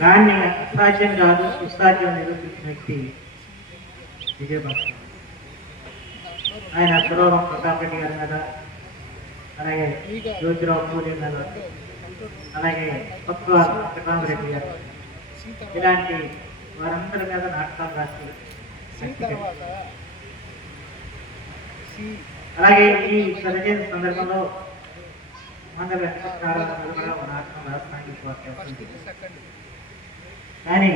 దాన్ని అసాధ్యం కాదు సుసాధ్యం నిరూపించిన వ్యక్తి విజయభాస్కర్. ఆయన సురవరం ప్రతాప్ రెడ్డి గారి మీద, అలాగే జ్యోతిరావు పూరి మీద, అలాగే పక్క వెంకటరామరెడ్డి గారు, ఇలాంటి వారందరి మీద నాటకాలు రాసి, అలాగే ఈ సరిజైన సందర్భంలో మన వెంకటరామరావు కూడా ఒక నాటకం రాష్ట్రానికి కానీ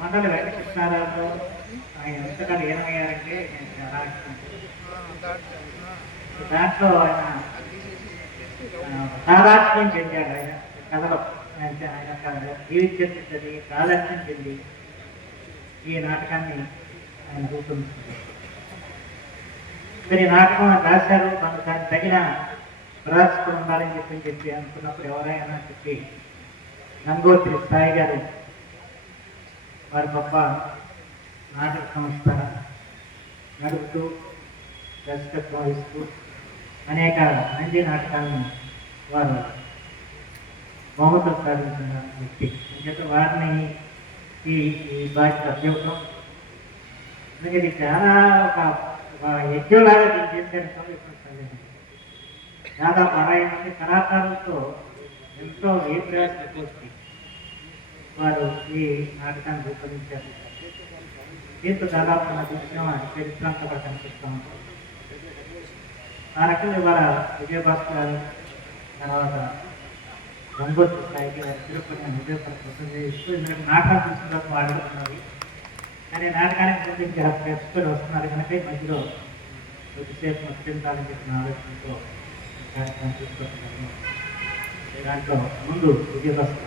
మండలి వెంకటకృష్ణారావుతో ఆయన ఎంతగా లీనమయ్యారంటే నేను చాలా దాంట్లో ఆయన సాదాత్మ్యం చెందాడు. ఆయన కథలో ఆయన జీవించేది సాదాత్మ్యం చెంది ఈ నాటకాన్ని ఆయన రూపొందించారు. మరి నాటకం రాశారు, మనకు దానికి తగిన ప్రదర్శకులు ఉండాలని చెప్పి అనుకున్నప్పుడు ఎవరైనా చెప్పి గంగోత్రి సాయి గారు వారి గొప్ప నాటక సంస్థ నడుపుతూ దర్శకత్వం ఇస్తూ అనేక మంది నాటకాలను వారు బహుమతులు సాధించిన వ్యక్తి. ఎందుకంటే వారిని ఈ బాధ్యత అభ్యర్థం ఎందుకంటే చాలా ఒక యజ్ఞంలాగా దీన్ని చేసేందుకు దాదాపు 60 మంది కళాకారులతో ఎంతో ఏ ప్రయాసం కోసి వారు ఈ నాటకాన్ని రూపొందించారు. దీంతో దాదాపు మన దృశ్యం చరిత్రంతో కూడా కనిపిస్తూ ఉంటాం. ఆ రకంగా ఇవాళ విజయభాస్కర్ తర్వాత గంగోత్రి స్థాయికి తిరుపతి విజయభాస్కర్ చేస్తూ ఎందుకంటే నాటకాలు చూసినప్పుడు అడుగుతున్నారు. కానీ నాటకానికి గురించి ప్రేక్షకులు వస్తున్నారు కనుక ఈ మధ్యలో కొద్దిసేపు మర్చించాలని చెప్పిన ఆలోచనతో కార్యక్రమం తీసుకొస్తున్నారు. దాంట్లో ముందు విజయభాస్కర్